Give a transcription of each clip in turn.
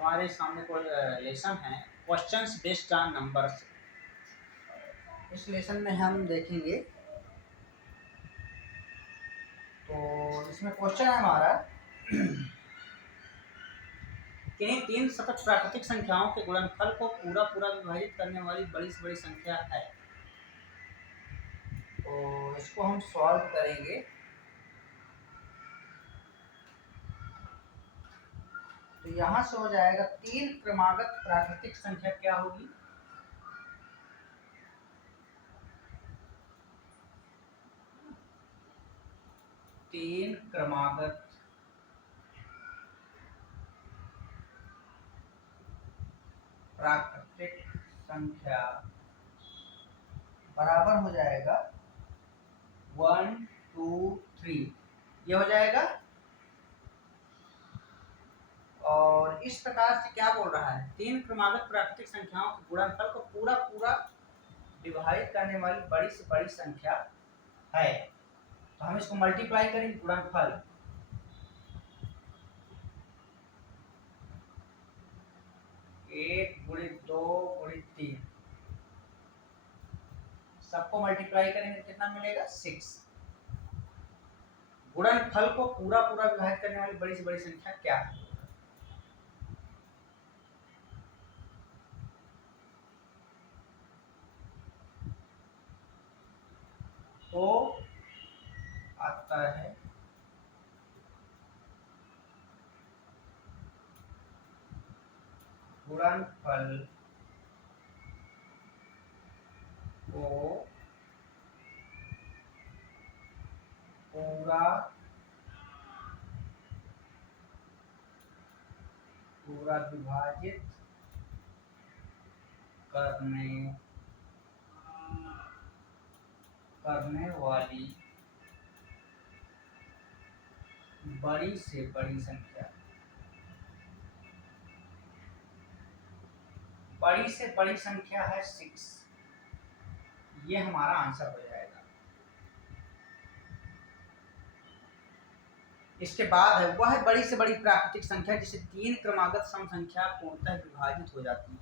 हमारे सामने कोई लेसन है, क्वेश्चंस बेस्ड ऑन नंबर्स। इस लेसन में हम देखेंगे, तो इसमें क्वेश्चन है हमारा किन्हीं तीन सतत प्राकृतिक संख्याओं के गुणनफल को पूरा पूरा विभाजित करने वाली बड़ी से बड़ी संख्या है। तो इसको हम सॉल्व करेंगे। तो यहाँ से हो जाएगा, तीन क्रमागत प्राकृतिक संख्या क्या होगी? तीन क्रमागत प्राकृतिक संख्या बराबर हो जाएगा 1 2 3, ये हो जाएगा। और इस प्रकार से क्या बोल रहा है, तीन क्रमागत प्राकृतिक संख्याओं के गुणनफल को पूरा पूरा विभाजित करने वाली बड़ी से बड़ी संख्या है। तो हम इसको मल्टीप्लाई करेंगे, गुणनफल 1 गुणित 2 गुणित 3, सबको मल्टीप्लाई करेंगे, कितना मिलेगा? 6। गुणनफल को पूरा पूरा विभाजित करने वाली बड़ी से बड़ी संख्या क्या है? तो आता है गुणनफल को पूरा पूरा विभाजित करने वाली बड़ी से बड़ी संख्या, बड़ी से बड़ी संख्या है 6। ये हमारा आंसर हो जाएगा। इसके बाद है, वह बड़ी से बड़ी प्राकृतिक संख्या जिसे तीन क्रमागत सम संख्या पूर्णतः विभाजित हो जाती है।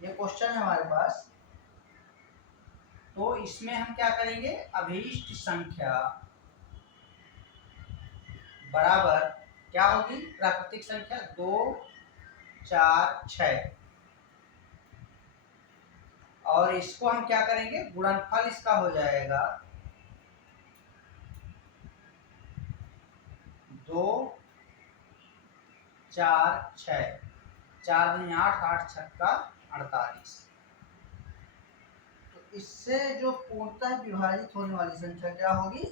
ये क्वेश्चन है हमारे पास। तो इसमें हम क्या करेंगे, अभीष्ट संख्या बराबर क्या होगी? प्राकृतिक संख्या 2 4 6, और इसको हम क्या करेंगे, गुणनफल इसका हो जाएगा 2 4 6, 4 दूनी 8, 8 छक्का 48। तो इससे जो पूर्णतः विभाजित होने वाली संख्या क्या होगी?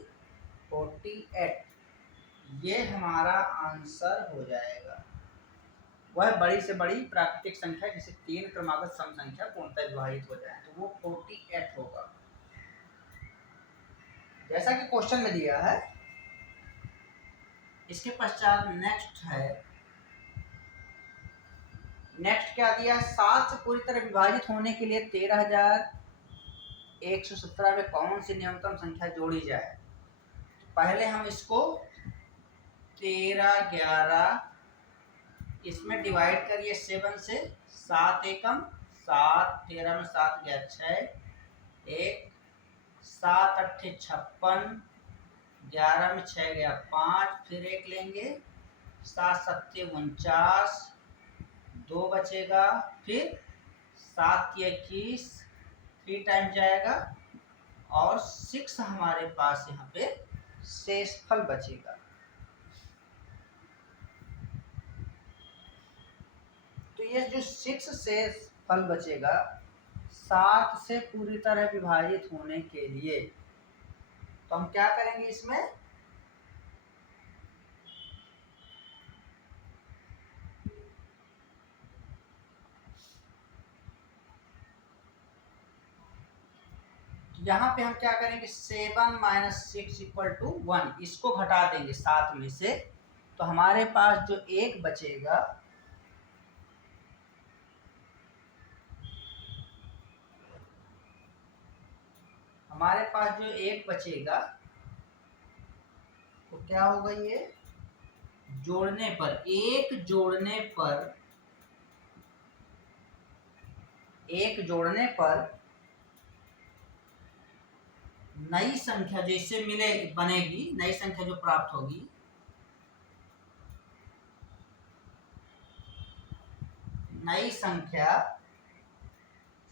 48। ये हमारा आंसर हो जाएगा। वह बड़ी से बड़ी प्राकृतिक संख्या जिसे तीन क्रमागत सम संख्या पूर्णतः विभाजित हो जाए, तो वो 48 होगा, जैसा कि क्वेश्चन में दिया है। इसके पश्चात नेक्स्ट है, नेक्स्ट क्या दिया है, 7 से पूरी तरह विभाजित होने के लिए 13,117 में कौन सी न्यूनतम संख्या जोड़ी जाए? तो पहले हम इसको 13 11 इसमें डिवाइड करिए 7 से, 7 एकम 7, 13 में 7 गया 6, 1 7 8 56, 11 में 6 गया 5, फिर 1 लेंगे, 7 7 49, 2 बचेगा, फिर 7 21, 3 टाइम जाएगा, और 6 हमारे पास यहाँ पे शेषफल बचेगा। तो ये जो 6 शेषफल बचेगा 7 से पूरी तरह विभाजित होने के लिए, तो हम क्या करेंगे इसमें, यहाँ पे हम क्या करेंगे, 7 माइनस 6 इक्वल टू 1, इसको घटा देंगे 7 में से, तो हमारे पास जो 1 बचेगा, हमारे पास जो 1 बचेगा, तो क्या होगा, ये जोड़ने पर, एक जोड़ने पर, एक जोड़ने पर नई संख्या जो इससे मिले बनेगी, नई संख्या जो प्राप्त होगी, नई संख्या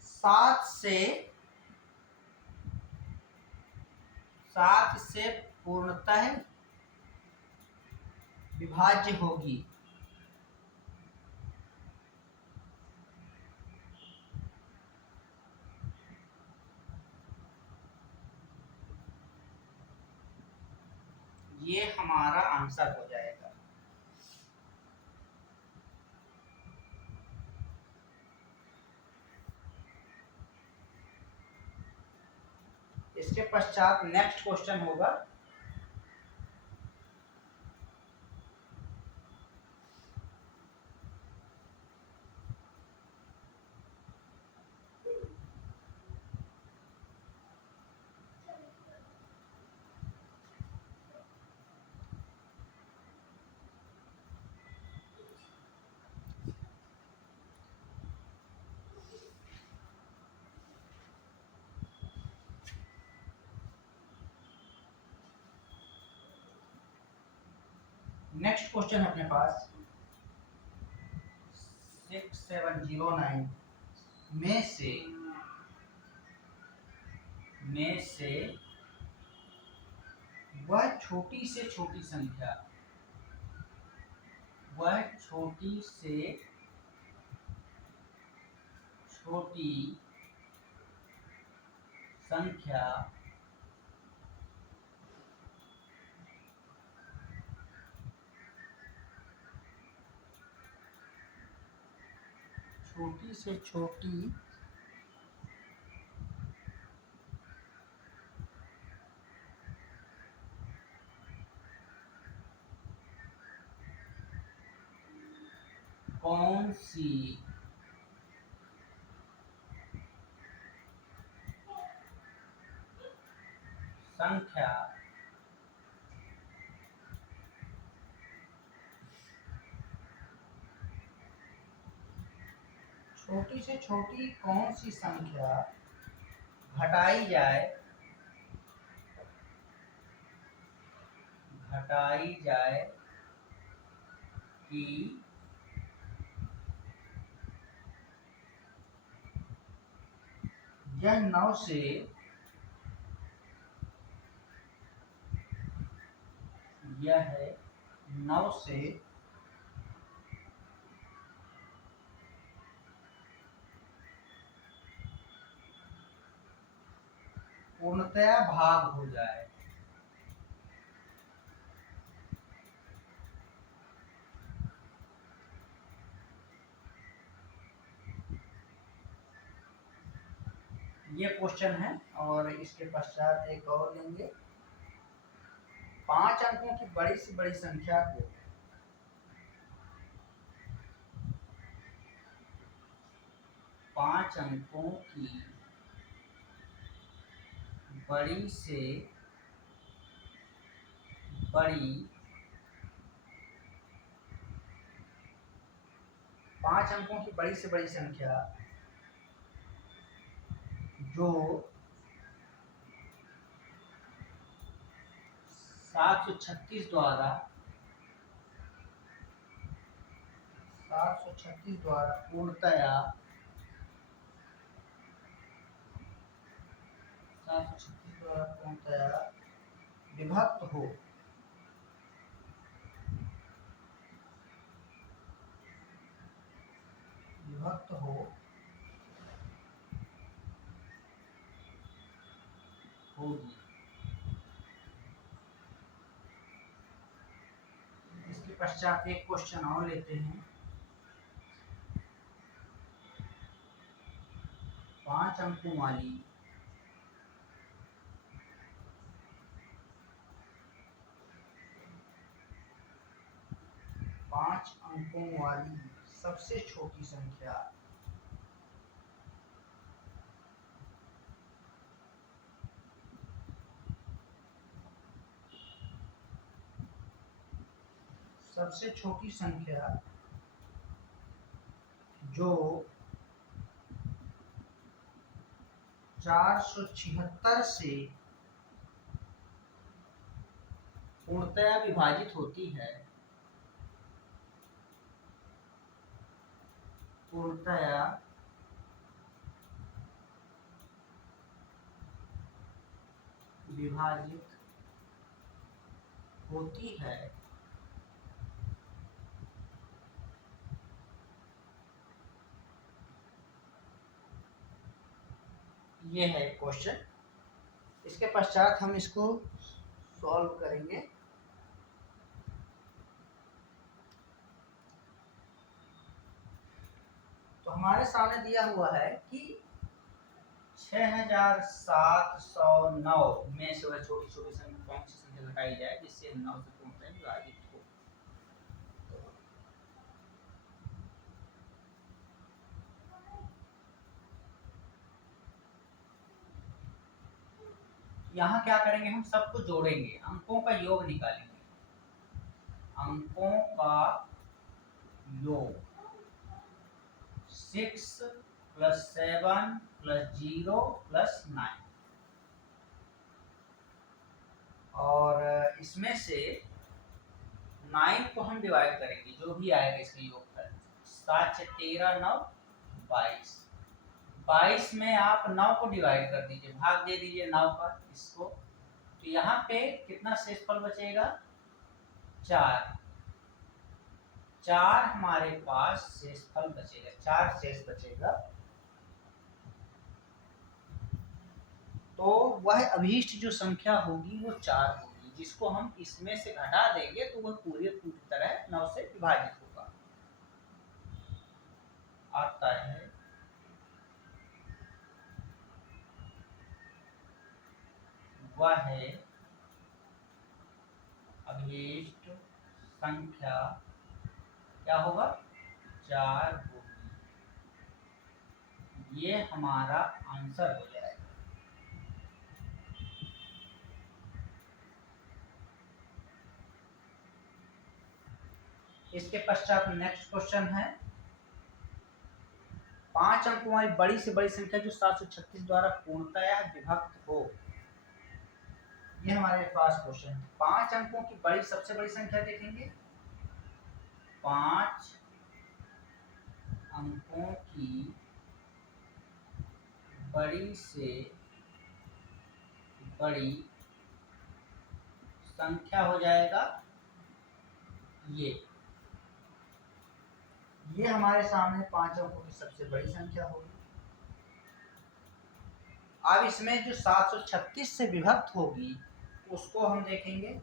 7 से पूर्णतः विभाज्य होगी। ये हमारा आंसर हो जाएगा। इसके पश्चात नेक्स्ट क्वेश्चन होगा नेक्स्ट क्वेश्चन अपने पास 6709 में से वह छोटी से छोटी संख्या, वह छोटी से छोटी संख्या छोटी से छोटी कौन सी संख्या छोटी से छोटी कौन सी संख्या घटाई जाए, घटाई जाए कि यह 9 से यह 9 से पूर्णतया भाग हो जाए। ये क्वेश्चन है और इसके पश्चात एक और लेंगे। 5 अंकों की बड़ी से बड़ी संख्या को 5 अंकों की बड़ी से बड़ी 5 अंकों की बड़ी से बड़ी संख्या जो 736 द्वारा 736 द्वारा पूर्णतया 736 द्वारा पूर्णतया विभक्त हो, विभक्त हो होगी। इसके पश्चात एक क्वेश्चन और लेते हैं। 5 अंकों वाली 5 अंकों वाली सबसे छोटी संख्या सबसे छोटी संख्या जो 476 से पूर्णतया विभाजित होती है, पूर्णतया विभाजित होती है, ये है क्वेश्चन। इसके पश्चात हम इसको सॉल्व करेंगे। तो हमारे सामने दिया हुआ है कि 6709 में से वह छोटी छोटी संख्या कौन सी संख्या घटाई जाए जिससे 9 से पूर्णतः विभाजित हो। यहाँ क्या करेंगे, हम सबको जोड़ेंगे, अंकों का योग निकालेंगे, अंकों का योग 6 + 7 + 0 + 9 और इसमें से 9 को हम डिवाइड करेंगे, जो भी आएगा इसके योगफल 7 × 13 9 22। 22 में आप 9 को डिवाइड कर दीजिए, भाग दे दीजिए 9 पर इसको, तो यहाँ पे कितना शेषफल बचेगा 4। 4 हमारे पास शेषफल बचेगा, 4 शेष बचेगा। तो वह अभीष्ट जो संख्या होगी वो 4 होगी, जिसको हम इसमें से घटा देंगे तो वह पूरी तरह 9 से विभाजित होगा। आता है वह है अभीष्ट संख्या क्या होगा 4 होगी, ये हमारा आंसर हो जाएगा। इसके पश्चात नेक्स्ट क्वेश्चन है 5 अंकों वाली बड़ी से बड़ी संख्या जो 736 द्वारा पूर्णतया विभक्त हो। ये हमारे पास क्वेश्चन है। 5 अंकों की बड़ी सबसे बड़ी संख्या देखेंगे, 5 अंकों की बड़ी से बड़ी संख्या हो जाएगा ये हमारे सामने 5 अंकों की सबसे बड़ी संख्या होगी। अब इसमें जो 736 से विभक्त होगी उसको हम देखेंगे।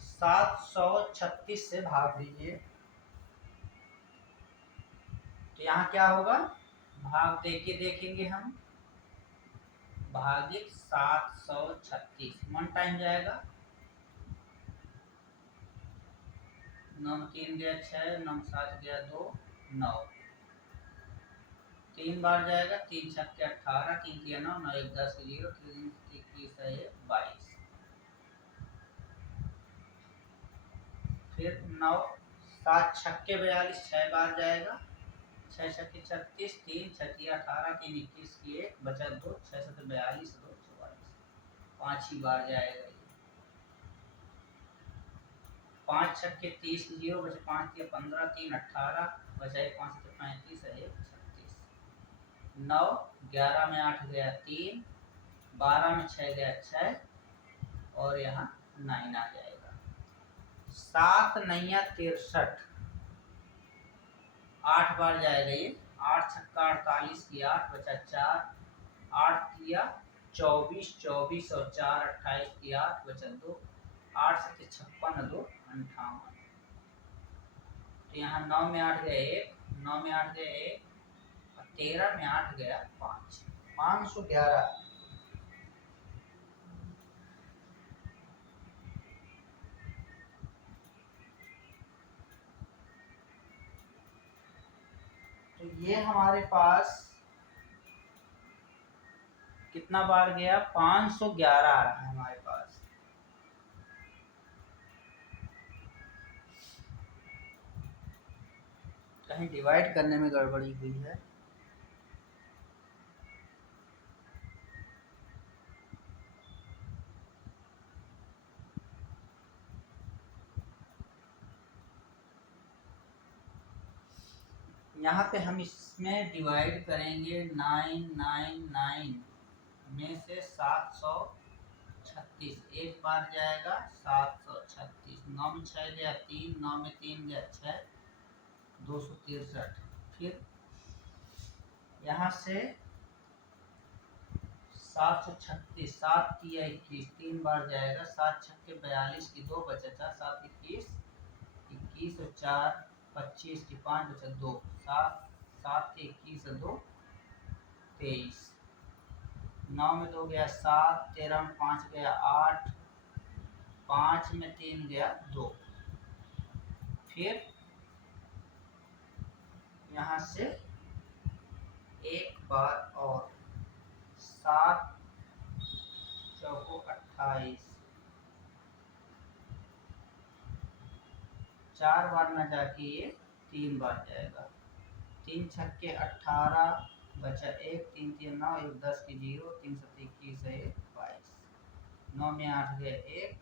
सात 736 से भाग दीजिए, तो यहाँ क्या होगा, भाग देके देखेंगे हम, भागित 736 1 टाइम जाएगा, 9 3 गया 6, 9 7 गया 2 9, 3 बार जाएगा, 3 छक्के 18, 3 3 9 9 1 10 0, 3 21 है 22, फिर 9 7 छक्के 42 6 बार जाएगा, 6 छक्के 36, 3 छक्के 18, 3 21 की 1 बचा 2, 6 7 42 2 44, 5 ही बार जाएगा। 5 छक्के 30 0 बचे 5 के 15, 3 18 बचाए 5 से 35 है 36, 9 11 में 8 गया 3, 12 में 6 गया 6 और यहाँ 9 आ जाएगा। 7 9 63, 8 बार जाएगा ये, 8 छक्का 48 की 8 बचा 4, 8 किया 24 24 और 4 28 की 8 बचा 2, 8 से 56 2 58, तो यहाँ 9 में 8 गया 1, 9 में 8 गया 1 और 13 में 8 गया 5, 511। तो ये हमारे पास कितना बार गया, 511 आ रहा है हमारे पास। कहीं डिवाइड करने में गड़बड़ी हुई है। यहाँ पे हम इसमें डिवाइड करेंगे 999 में से 736, एक बार जाएगा 736, 9 में 6 गया 3, 9 में 3 गया 6, 263। फिर यहाँ से 736, 7 किया 21, 3 बार जाएगा, 7 छक्के 42 की 2 बचा 4, 7 21, 21 और 4 25 की 5 बचा 2, 7 7 के 21 और 2 23, 9 में 2 गया 7, 13 में 5 गया 8, 5 में 3 गया 2। फिर यहाँ से एक बार और 7 चौको 28, 4 बार न जाके ये 3 बार जाएगा, 3 छक्के 18 बचा 1, 3 3 9, 1 10 की 0, 3 7 21 है 22, 9 में 8 गया 1,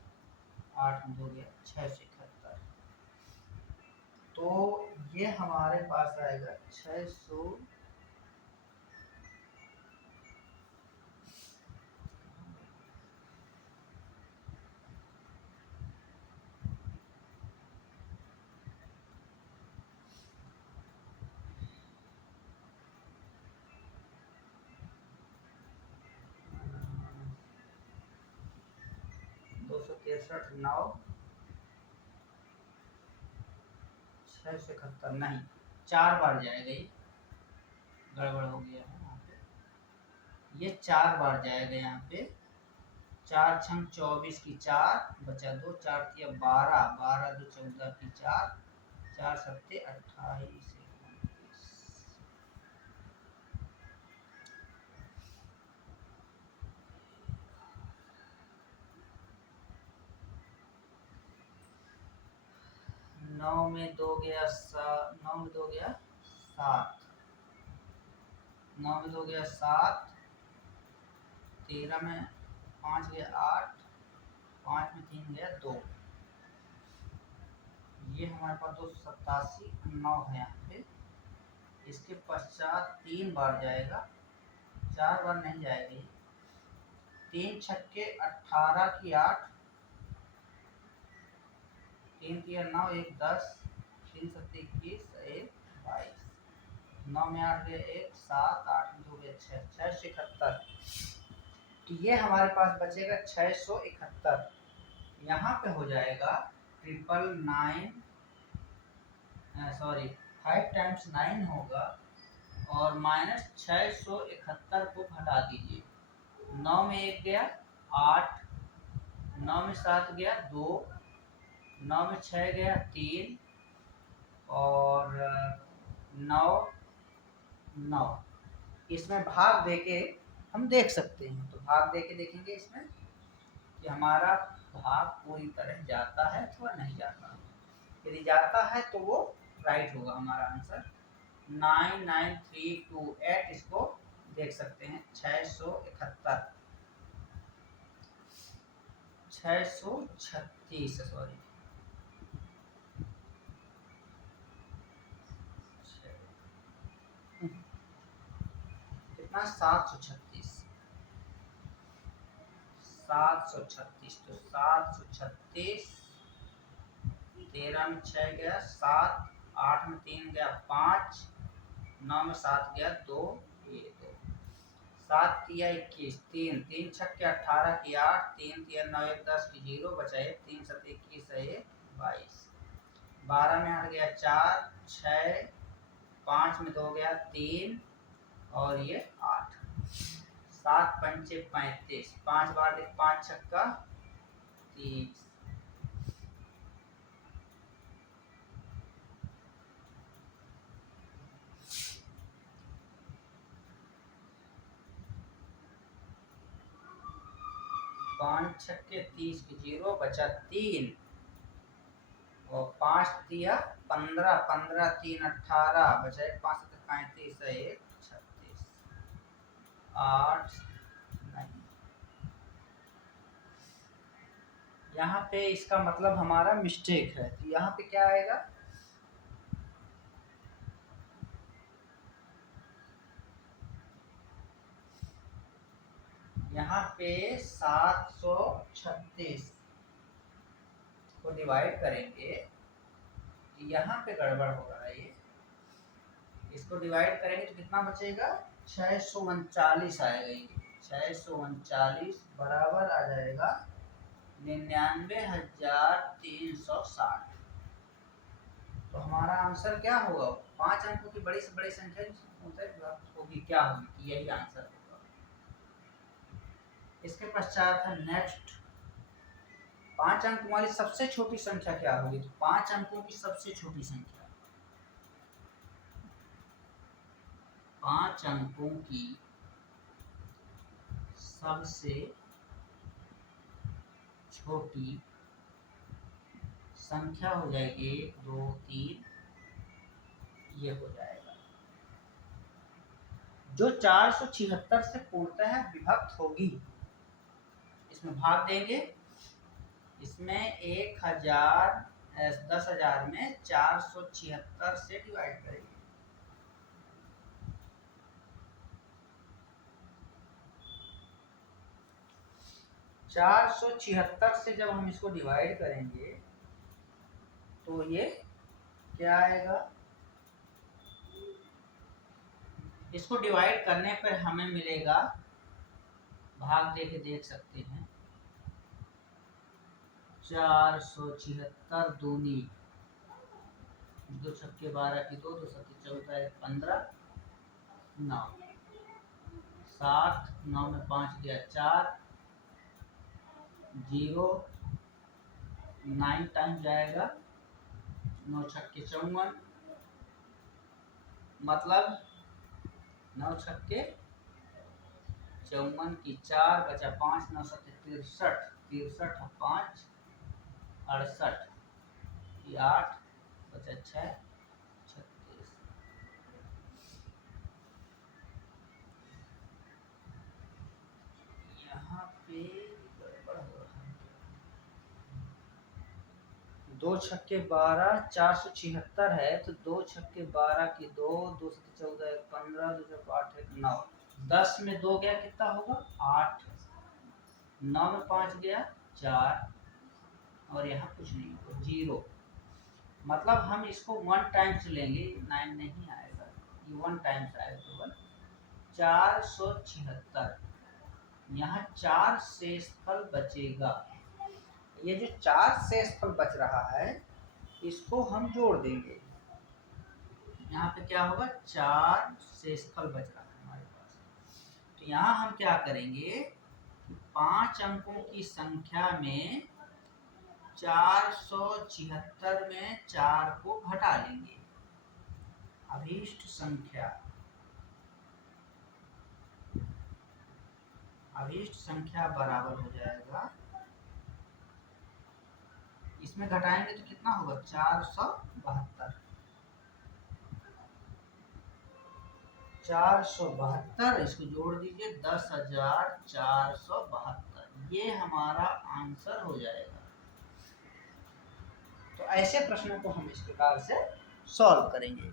8 में 2 गया 671। तो ये हमारे पास आएगा 600, दो सौ तिरसठ 9 671 नहीं, 4 बार जाएगा, ये गड़बड़ हो गया है यहाँ पे, ये 4 बार जाएगा यहाँ पे। 4 छंग 24 की 4 बचा 2, 4 तिया 12, 12 2 14 की 4, 4 सत्ते 28, 9 में 2 गया 7, 9 में 2 गया 7, 9 में 2 गया 7, 13 में 5 गया 8, 5 में 3 गया 2, ये हमारे पास 287 9 है यहाँ पे। इसके पश्चात 3 बार जाएगा, 4 बार नहीं जाएगी, 3 छक्के 18 की 8, 3 तिया 9, 1 10, 3 सत्ते 21, 1 22, 9 में 8 गया 1, 7, 8 में 2 गया 6, 671। तो ये हमारे पास बचेगा 671। यहाँ पे हो जाएगा 999, सॉरी 5 टाइम्स 9 होगा, और माइनस 671 को हटा दीजिए। 9 में 1 गया 8, 9 में 7 गया 2, 9 में 6 गया 3, और 9 9। इसमें भाग देके हम देख सकते हैं, तो भाग देके देखेंगे इसमें कि हमारा भाग पूरी तरह जाता है अथवा नहीं जाता है। यदि जाता है तो वो राइट होगा हमारा आंसर। 99328 इसको देख सकते हैं। 671, 636, सॉरी कितना 736, 736, तो 736, 13 में 6 गया 7, 8 में 3 गया 5, 9 में 7 गया 2, ये 2, 7 तिया 21, 3 3 छक्के 18 की 8, 3 तिया 9 1 10 की 0 बचा 1, 3 7 21 है 22, 12 में 8 गया 4, 6, 5 में 2 गया 3, और ये 8, 7 पंचे 35, 5 बार 5 छक्का 30, 5 छक्के 30 की 0 बचा 3 और 5 दिया 15, 15 3 18 बचा 5 35 1 36 8 नहीं। यहाँ पे इसका मतलब हमारा मिस्टेक है, तो यहाँ पे क्या आएगा, यहाँ पे 736 को डिवाइड करेंगे, यहाँ पे गड़बड़ हो रहा है, ये इसको डिवाइड करेंगे तो कितना बचेगा, 639 आएगा। ये 639 बराबर आ जाएगा 99,360। तो हमारा आंसर क्या होगा, 5 अंकों की बड़ी से बड़ी संख्या होगी, क्या होगी, यही आंसर होगा। इसके पश्चात है नेक्स्ट, 5 अंक वाली सबसे छोटी संख्या क्या होगी, तो 5 अंकों की सबसे छोटी संख्या, 5 अंकों की सबसे छोटी संख्या हो जाएगी 1 2 3, ये हो जाएगा, जो 476 से पूर्णतः विभक्त होगी। इसमें भाग देंगे, इसमें 10,000 में 476 से डिवाइड करेंगे। चार सौ छिहत्तर से जब हम इसको डिवाइड करेंगे तो ये क्या आएगा, इसको डिवाइड करने पर हमें मिलेगा, भाग दे के देख सकते हैं, 476 दूनी 2 छक्के 12 की 2, 2 छक्के 14 15 9 7 9 में 5 दिया 4 0 9 टाइम जाएगा 9 छक्के 54, मतलब 9 छक्के 54 की 4 बचा 5 9 7 63 63 5 68 की 8 बचा 6 36। यहाँ पे गड़बड़ हो रहा है, 2 छक्के 12 476 है, तो 2 छक्के 12 की 2 2 से 14 15 2 से 8 9, 10 में 2 गया कितना होगा 8, 9 में 5 गया 4, और यहाँ कुछ नहीं होगा 0, मतलब हम इसको 1 टाइम्स लेंगे, 9 नहीं आएगा, ये 1 टाइम्स आएगा केवल 476। यहाँ 4 शेषफल बचेगा, ये जो 4 शेषफल बच रहा है इसको हम जोड़ देंगे, यहाँ पे क्या होगा 4 शेषफल बच रहा है हमारे पास। तो यहाँ हम क्या करेंगे, 5 अंकों की संख्या में 476 में 4 को घटा लेंगे, अभीष्ट संख्या बराबर हो जाएगा, इसमें घटाएंगे तो कितना होगा 472, इसको जोड़ दीजिए 10,472, ये हमारा आंसर हो जाएगा। तो ऐसे प्रश्नों को हम इस प्रकार से सॉल्व करेंगे।